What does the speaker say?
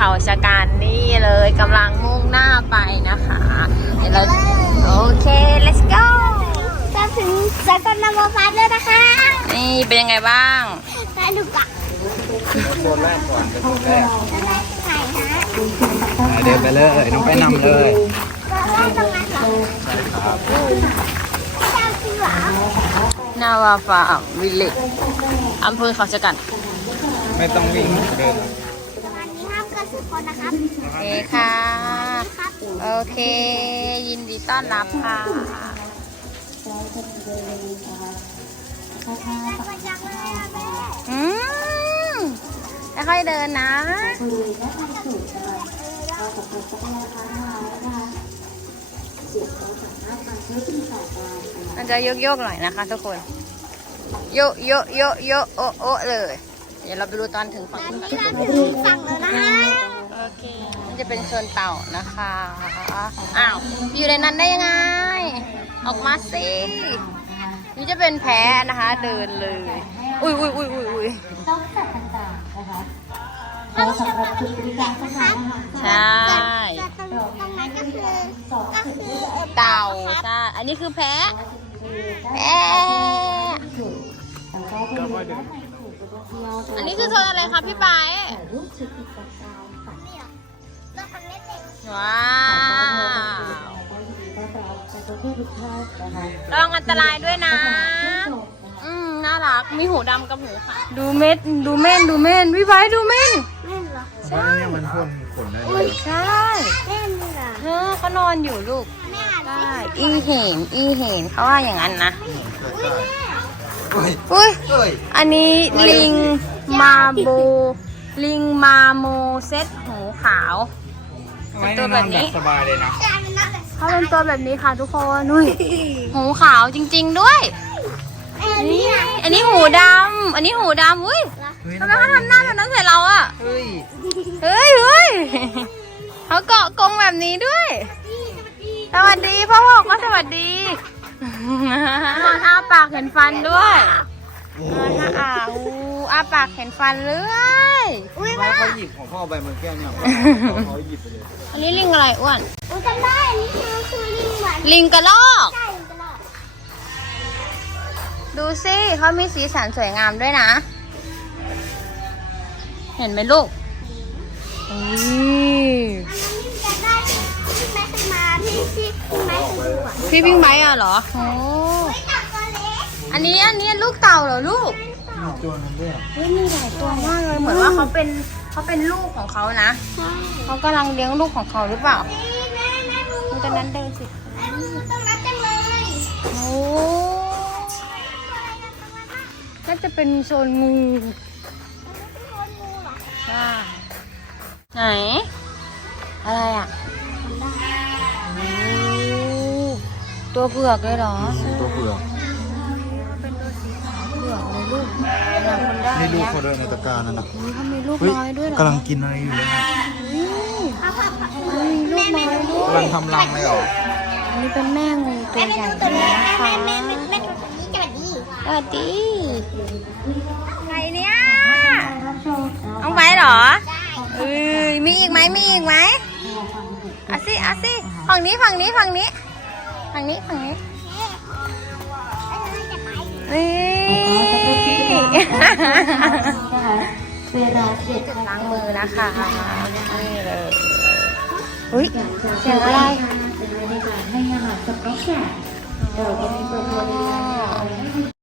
เขาชะกันนี่เลยกำลังมุ่งหน้าไปนะคะเดี๋ยวเราโอเค let's go จะถึงสกลนครแล้วนะคะนี่เป็นยังไงบ้างสนุกอ่ะโซนแรกก่อนเป็นโซนแรกจะได้ไหนฮะเดินไปเลยน้องไปนำเลยก็ได้ตรงนั้นเหรอใช่ครับไม่ได้จริงเหรอนาวาฟาร์มวิลเลจอำเภอเขาชะกันไม่ต้องวิ่งเดินสะพานนี้ห้ามเกิน10 คนนะครับโอเคค่ะครับโอเค ยินดีต้อนรับค่ะได้มาจากเลยอ่ะแม่อืมค่อยๆเดินนะ มันจะโยกๆหน่อยนะคะทุกคน โยกโยกโยกโยกโอะโอะเลย เดี๋ยวเราไปดูตอนถึงฝั่งตอนนู้นนี้ก่อนเราถึงฝั่งแล้วนะคะโอเคนี่จะเป็นโซนเต่านะคะ อ้าว อยู่ในนั้นได้ยังไง ออกมาสิ นี่จะเป็นแพะนะคะ เดินเลย อุ้ยอุ้ยอุ้ยอุ้ยอุ้ยเราจะมาดูเด็กนะคะใช่แต่ตรงนั้นก็คือเต่า ใช่ อันนี้คือแพะ แพะ อันนี้คือโซนอะไรคะพี่ปายนี่เหรอเราทำเล่นเด็กว้าวระวังอันตรายด้วยนะ น่ารัก มีหูดำกับหูขาวดูเม็ด ดูเม่น ดูเม่น พี่ไว้ดูเม่นเล่นเหรอใช่เนี่ยมันพ่นขนได้เลยใช่เล่นเหรอเขานอนอยู่ลูกแม่อ่านใช่สิอีเห็น อีเห็นเขาว่าอย่างนั้นนะอุ้ยแม่อุ้ยเฮ้ยอันนี้ลิงมาโบ ลิงมาโมเซ็ตหูขาว ตัวแบบนี้สบายเลยนะจานมันน่าจะเขาเป็นตัวแบบนี้ค่ะทุกคนนุ้ยหูขาวจริง ๆด้วยนี่อันนี้หูดำ อันนี้หูดำอุ้ยทำไมเขาทำหน้าแบบนั้นใส่เราอะเฮ้ยเฮ้ยเฮ้ยเขาเกาะกรงแบบนี้ด้วย สวัสดีพ่อบอกว่าสวัสดีอ้าปากเห็นฟันด้วยอ้าปากเห็นฟันเลยอุ้ยไม่แม่เขาหยิบของพ่อไปเมื่อกี้เนี่ยเขาหยิบไปเลยอันนี้ลิงอะไรอ้วนอุ้ยจำได้อันนี้คือลิงหวานลิงกระรอกใช่ลิงกระรอกดูสิเขามีสีสันสวยงามด้วยนะ เห็นไหมลูกอุ้ยอันนั้นจำได้ที่แม่เคยมาที่แม่เคยดูอ่ะพี่วิ่งไบค์อ่ะเหรอโอ้เฮ้ยจับตัวเล็กอันนี้ลูกเต่าเหรอลูกมีตัวนั้นด้วยเฮ้ยมีหลายตัวมากเลยเหมือนว่าเขาเป็นลูกของเขานะใช่เขากำลังเลี้ยงลูกของเขาหรือเปล่านี่แม่ดูดูตอนนั้นเดินสิแม่ดูตรงนั้นจังเลยโอ้น่าจะเป็นโซนงูคนงูเหรอใช่ไหน อะไรอ่ะโอ้ตัวเผือกเลยเหรอตัวเผือกเป็นตัวสีขาวเผือกเลยลูกหลังคนได้นี่ลูกเนี่ยเขาด้วยในตะกร้ารนั่นน่ะอุ๊ยเขามีลูกเฮ้ยน้อยด้วยเหรอกำลังกินอะไรอยู่เลยเนี่ยมีลูกน้อยด้วยกำลังทำรังเลยเหรออันนี้เป็นแม่งูตัวใหญ่ตัวเลนี้ยนะคะแม่ดูตัวนี้กันดีสวัสดีไงเนี่ยน้องไบร์ทเหรอเอ้ยมีอีกไหมมีอีกไหมเอาสิเอาสิฝั่งนี้ฝั่งนี้ฝั่งนี้ฝั่งนี้ฝั่งนี้นี่ล้างมือนะคะนี่เลยอุ้ยเสียงอะไรเป็นบริการให้อาหารกับนกแกะเราจะมีตัวบริการ